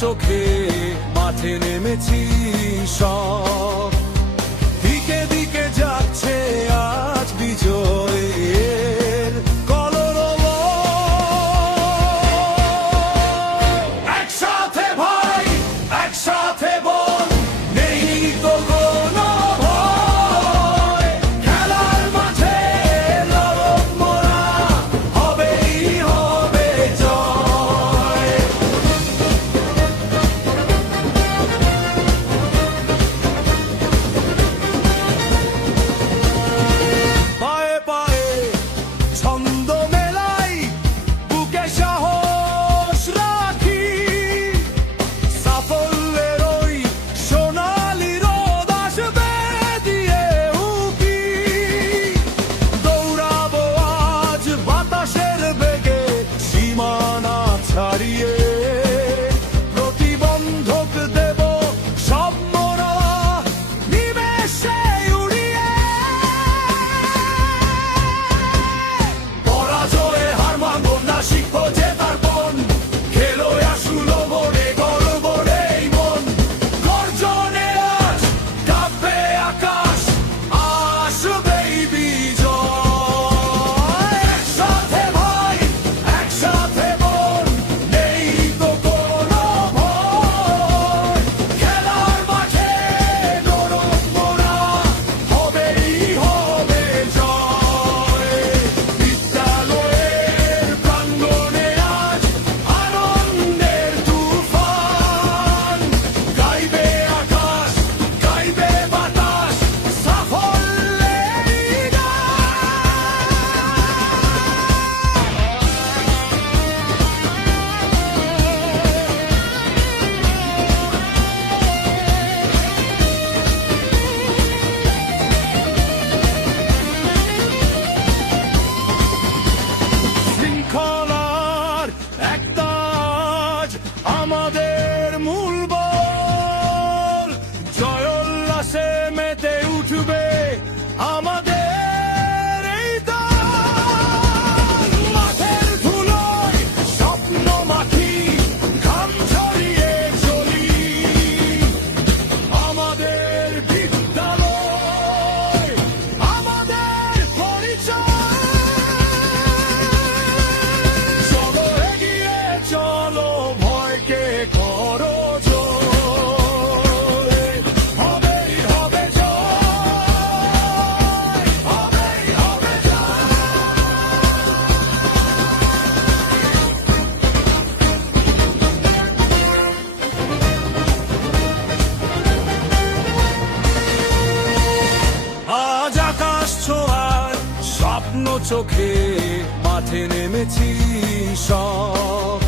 চোখে মাঠে নেমেছি সব, দিকে দিকে যাচ্ছে আজ বিজয়ের কলরব। একসাথে ভাই, একসাথে বোন, নেই তো কোনো ভয়। খেলার মাঠে লড়ব মোরা, হবেই হবে জয়। পায়ে পায়ে ছন্দ মেলাই, বুকে সাহস রাখি, সাফল্যের ওই সোনালি রোদ আসবে দিয়ে উকি। দৌড়াবো আজ বাতাসের বেগে, সীমানা ছাড়িয়ে, প্রতিবন্ধক দেব সব মোরা নিমেষে উড়িয়ে। পরাজয়ে হার মানব না, শিখবো জেতার পণ, খেলো আসুলো মনে গর্ব নেই মন। গর্জনে আজ কাঁপবে আকাশ, আসবেই বিজয়। একসাথে ভাই, একসাথে বোন, নেই তো কোনো ভয়। খেলার মাঠে লড়ব মোরা, হবেই হবে জয়। বিদ্যালয়ের প্রাঙ্গণে আজ আনন্দের তুফান, গাইবে আকাশ, গাইবে বাতাস, সাফল্যের শৃঙ্খলার একতাজ আমাদের মূল বল। জয় উল্লাসে মেতে উঠবে আমাদের এই দল। মাঠের ধুলোয় স্বপ্ন মাখি, ঘাম ঝরিয়ে চলি, আমাদের বিদ্যালয়, আমাদের পরিচয়। চলো এগিয়ে চলো, ভয়কে করো জয়। হবেই হবে জয়, হবেই হবে জয়। আজ আকাশ ছোঁয়ার স্বপ্ন চোখে মাঠে নেমেছি সব,